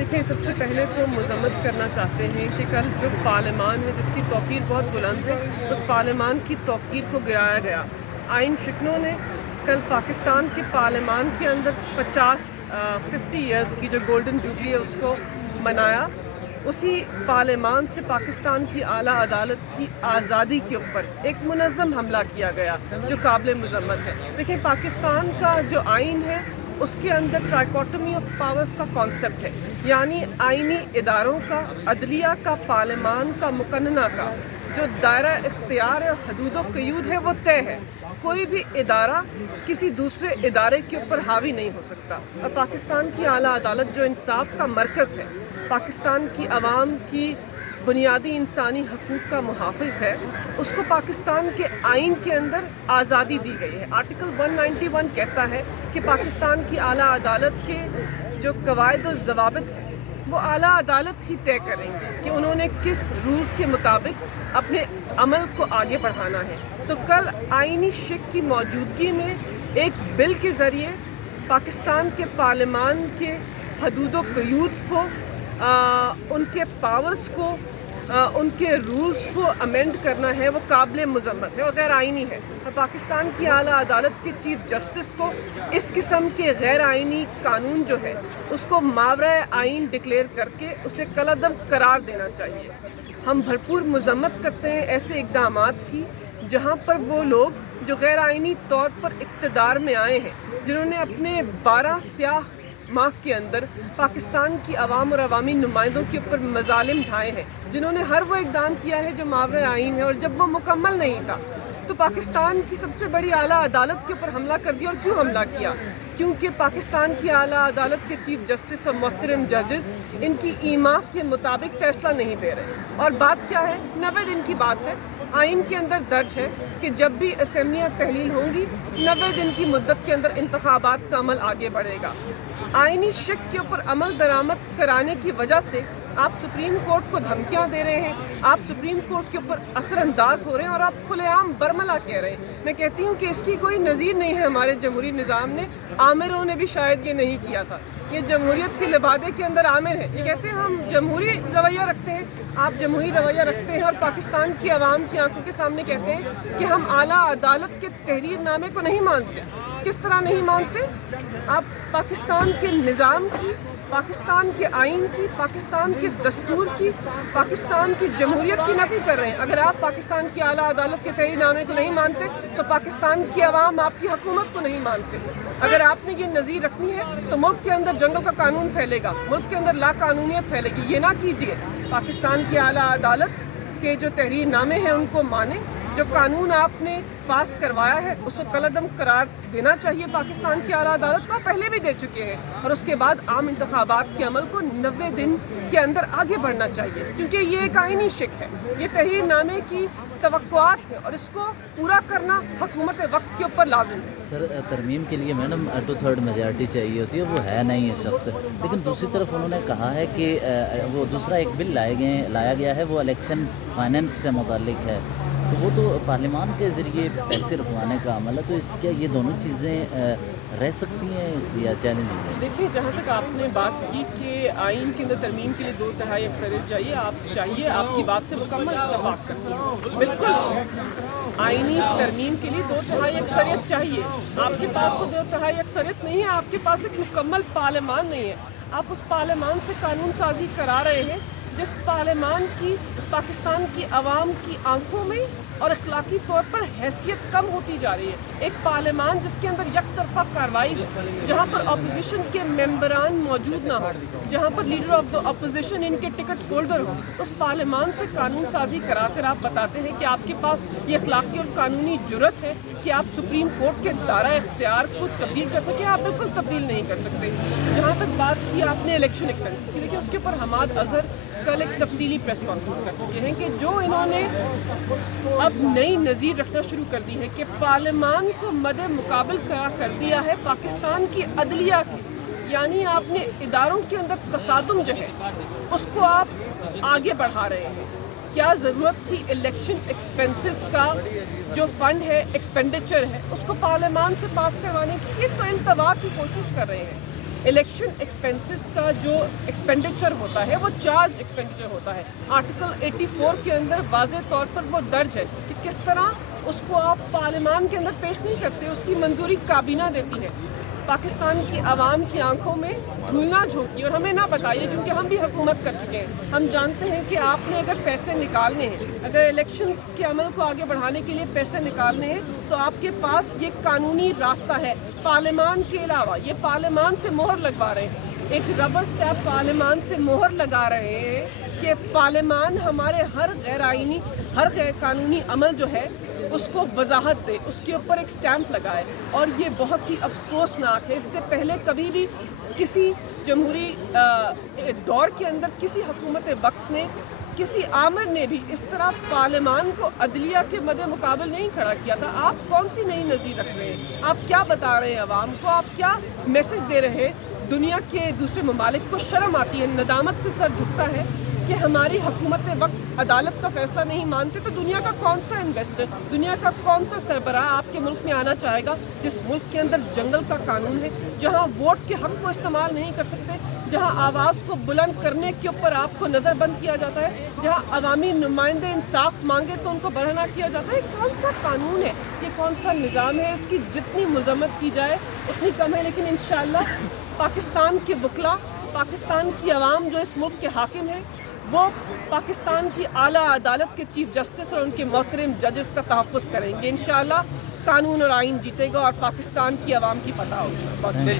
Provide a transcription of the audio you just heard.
دیکھیں، سب سے پہلے تو مذمت کرنا چاہتے ہیں کہ کل جو پارلیمان ہے جس کی توقیر بہت بلند ہے، اس پارلیمان کی توقیر کو گرایا گیا۔ آئین شکنوں نے کل پاکستان کے پارلیمان کے اندر 50 ایئرس کی جو گولڈن جوبلی ہے اس کو منایا۔ اسی پارلیمان سے پاکستان کی اعلیٰ عدالت کی آزادی کے اوپر ایک منظم حملہ کیا گیا جو قابل مذمت ہے۔ دیکھیں، پاکستان کا جو آئین ہے اس کے اندر ٹرائیکوٹمی آف پاورز کا کانسیپٹ ہے، یعنی آئینی اداروں کا، عدلیہ کا، پارلیمان کا، مقننہ کا جو دائرہ اختیار اور حدود و قیود ہے وہ طے ہے۔ کوئی بھی ادارہ کسی دوسرے ادارے کے اوپر حاوی نہیں ہو سکتا، اور پاکستان کی اعلیٰ عدالت جو انصاف کا مرکز ہے، پاکستان کی عوام کی بنیادی انسانی حقوق کا محافظ ہے، اس کو پاکستان کے آئین کے اندر آزادی دی گئی ہے۔ آرٹیکل 191 کہتا ہے کہ پاکستان کی اعلیٰ عدالت کے جو قواعد و ضوابط ہیں وہ اعلیٰ عدالت ہی طے کریں گے کہ انہوں نے کس رولز کے مطابق اپنے عمل کو آگے بڑھانا ہے۔ تو کل آئینی شک کی موجودگی میں ایک بل کے ذریعے پاکستان کے پارلیمان کے حدود و قیود کو، ان کے پاورز کو، ان کے رولز کو امینڈ کرنا ہے، وہ قابل مذمت ہے اور غیر آئینی ہے۔ اور پاکستان کی اعلیٰ عدالت کے چیف جسٹس کو اس قسم کے غیر آئینی قانون جو ہے اس کو ماورائے آئین ڈکلیئر کر کے اسے کالعدم قرار دینا چاہیے۔ ہم بھرپور مذمت کرتے ہیں ایسے اقدامات کی جہاں پر وہ لوگ جو غیر آئینی طور پر اقتدار میں آئے ہیں، جنہوں نے اپنے 12 سیاہ ماہ کے اندر پاکستان کی عوام اور عوامی نمائندوں کے اوپر مظالم ڈھائے ہیں، جنہوں نے ہر وہ اقدام کیا ہے جو ماورائے آئین ہے، اور جب وہ مکمل نہیں تھا تو پاکستان کی سب سے بڑی اعلیٰ عدالت کے اوپر حملہ کر دیا۔ اور کیوں حملہ کیا؟ کیونکہ پاکستان کی اعلیٰ عدالت کے چیف جسٹس اور محترم ججز ان کی ایما کے مطابق فیصلہ نہیں دے رہے۔ اور بات کیا ہے؟ 90 دن کی بات ہے۔ آئین کے اندر درج ہے کہ جب بھی اسمبلیاں تحلیل ہوں گی 90 دن کی مدت کے اندر انتخابات کا عمل آگے بڑھے گا۔ آئینی شک کے اوپر عمل درآمد کرانے کی وجہ سے آپ سپریم کورٹ کو دھمکیاں دے رہے ہیں، آپ سپریم کورٹ کے اوپر اثر انداز ہو رہے ہیں اور آپ کھلے عام برملا کہہ رہے ہیں۔ میں کہتی ہوں کہ اس کی کوئی نظیر نہیں ہے ہمارے جمہوری نظام نے، عامروں نے بھی شاید یہ نہیں کیا تھا۔ یہ جمہوریت کے لبادے کے اندر عامر ہے، یہ کہتے ہیں ہم جمہوری رویہ رکھتے ہیں۔ آپ جمہوری رویہ رکھتے ہیں اور پاکستان کی عوام کی آنکھوں کے سامنے کہتے ہیں کہ ہم اعلیٰ عدالت کے تحریر نامے کو نہیں مانتے۔ کس طرح نہیں مانتے؟ آپ پاکستان کے نظام کی، پاکستان کے آئین کی، پاکستان کے دستور کی، پاکستان کی جمہوریت کی نفی کر رہے ہیں۔ اگر آپ پاکستان کی اعلیٰ عدالت کے تحریر نامے کو نہیں مانتے تو پاکستان کی عوام آپ کی حکومت کو نہیں مانتے۔ اگر آپ نے یہ نظیر رکھنی ہے تو ملک کے اندر جنگل کا قانون پھیلے گا، ملک کے اندر لا قانونیت پھیلے گی۔ یہ نہ کیجیے۔ پاکستان کی اعلیٰ عدالت کے جو تحریر نامے ہیں ان کو مانیں، جو قانون آپ نے پاس کروایا ہے اس کو کالعدم قرار دینا چاہیے۔ پاکستان کی اعلیٰ عدالت کو پہلے بھی دے چکے ہیں، اور اس کے بعد عام انتخابات کے عمل کو 90 دن کے اندر آگے بڑھنا چاہیے، کیونکہ یہ ایک آئینی شک ہے، یہ تحریر نامے کی توقعات ہے اور اس کو پورا کرنا حکومت وقت کے اوپر لازم ہے۔ سر، ترمیم کے لیے میڈم 2/3 میجارٹی چاہیے ہوتی ہے، وہ ہے نہیں اس وقت، لیکن دوسری طرف انہوں نے کہا ہے کہ وہ دوسرا ایک بل لایا گیا ہے، وہ الیکشن فائننس سے متعلق ہے، تو وہ تو پارلیمان کے ذریعے پیسے رکھوانے کا عمل ہے، تو اس کے یہ دونوں چیزیں رہ سکتی ہیں یا چیلنج ہے؟ دیکھیے، جہاں تک آپ نے بات کی کہ آئین کے اندر ترمیم کے لیے 2/3 اکثریت چاہیے، آپ کی بات سے مکمل اتفاق کرتی ہوں۔ بالکل آئینی ترمیم کے لیے 2/3 اکثریت چاہیے۔ آپ کے پاس وہ 2/3 اکثریت نہیں ہے، آپ کے پاس ایک مکمل پارلیمان نہیں ہے۔ آپ اس پارلیمان سے قانون سازی کرا رہے ہیں جس پارلیمان کی پاکستان کی عوام کی آنکھوں میں اور اخلاقی طور پر حیثیت کم ہوتی جا رہی ہے۔ ایک پارلیمان جس کے اندر یک طرفہ کارروائی ہو، جہاں پر اپوزیشن کے ممبران موجود نہ ہو، جہاں پر لیڈر آف دا اپوزیشن ان کے ٹکٹ ہولڈر ہو، اس پارلیمان سے قانون سازی کرا کر آپ بتاتے ہیں کہ آپ کے پاس یہ اخلاقی اور قانونی جرت ہے کہ آپ سپریم کورٹ کے دائرہ اختیار کو تبدیل کر سکیں۔ آپ بالکل تبدیل نہیں کر سکتے۔ جہاں تک بات کی آپ نے الیکشن ایکسپینسز کی، دیکھیے اس کے اوپر حماد اظہر کل ایک تفصیلی پریس کانفرنس کر چکے ہیں کہ جو انہوں نے اب نئی نظیر رکھنا شروع کر دی ہے کہ پارلیمان کو مد مقابل کر دیا ہے پاکستان کی عدلیہ کی، یعنی آپ نے اداروں کے اندر تصادم جو ہے اس کو آپ آگے بڑھا رہے ہیں۔ کیا ضرورت تھی الیکشن ایکسپینسز کا جو فنڈ ہے، ایکسپینڈیچر ہے، اس کو پارلیمان سے پاس کروانے کی؟ یہ تو انتوا کی کوشش کر رہے ہیں۔ الیکشن ایکسپینسز کا جو ایکسپینڈیچر ہوتا ہے وہ چارج ایکسپینڈیچر ہوتا ہے. آرٹیکل 84 کے اندر واضح طور پر وہ درج ہے کہ کس طرح اس کو آپ پارلیمان کے اندر پیش نہیں کرتے, اس کی منظوری کابینہ دیتی ہے. پاکستان کی عوام کی آنکھوں میں دھول نہ جھونکیے اور ہمیں نہ بتائیے, کیونکہ ہم بھی حکومت کر چکے ہیں. ہم جانتے ہیں کہ آپ نے اگر پیسے نکالنے ہیں, اگر الیکشنز کے عمل کو آگے بڑھانے کے لیے پیسے نکالنے ہیں, تو آپ کے پاس یہ قانونی راستہ ہے. پارلیمان کے علاوہ یہ پارلیمان سے مہر لگوا رہے ہیں, ایک ربر سٹیمپ پارلیمان سے مہر لگا رہے ہیں کہ پارلیمان ہمارے ہر غیر آئینی, ہر غیر قانونی عمل جو ہے اس کو وضاحت دے, اس کے اوپر ایک سٹیمپ لگائے. اور یہ بہت ہی افسوسناک ہے. اس سے پہلے کبھی بھی کسی جمہوری دور کے اندر کسی حکومت وقت نے, کسی آمر نے بھی اس طرح پارلیمان کو عدلیہ کے مد مقابل نہیں کھڑا کیا تھا. آپ کون سی نئی نظیر رکھ رہے ہیں؟ آپ کیا بتا رہے ہیں عوام کو؟ آپ کیا میسج دے رہے ہیں؟ دنیا کے دوسرے ممالک کو شرم آتی ہے, ندامت سے سر جھکتا ہے کہ ہماری حکومت وقت عدالت کا فیصلہ نہیں مانتے, تو دنیا کا کون سا انویسٹر, دنیا کا کون سا سربراہ آپ کے ملک میں آنا چاہے گا جس ملک کے اندر جنگل کا قانون ہے, جہاں ووٹ کے حق کو استعمال نہیں کر سکتے, جہاں آواز کو بلند کرنے کے اوپر آپ کو نظر بند کیا جاتا ہے, جہاں عوامی نمائندے انصاف مانگے تو ان کو برہنہ کیا جاتا ہے. یہ کون سا قانون ہے؟ یہ کون سا نظام ہے؟ اس کی جتنی مذمت کی جائے اتنی کم ہے. لیکن انشاءاللہ پاکستان کے وکلاء, پاکستان کی عوام جو اس ملک کے حاکم ہیں, وہ پاکستان کی اعلیٰ عدالت کے چیف جسٹس اور ان کے محترم ججز کا تحفظ کریں گے. انشاءاللہ قانون اور آئین جیتے گا اور پاکستان کی عوام کی فتح ہوگی.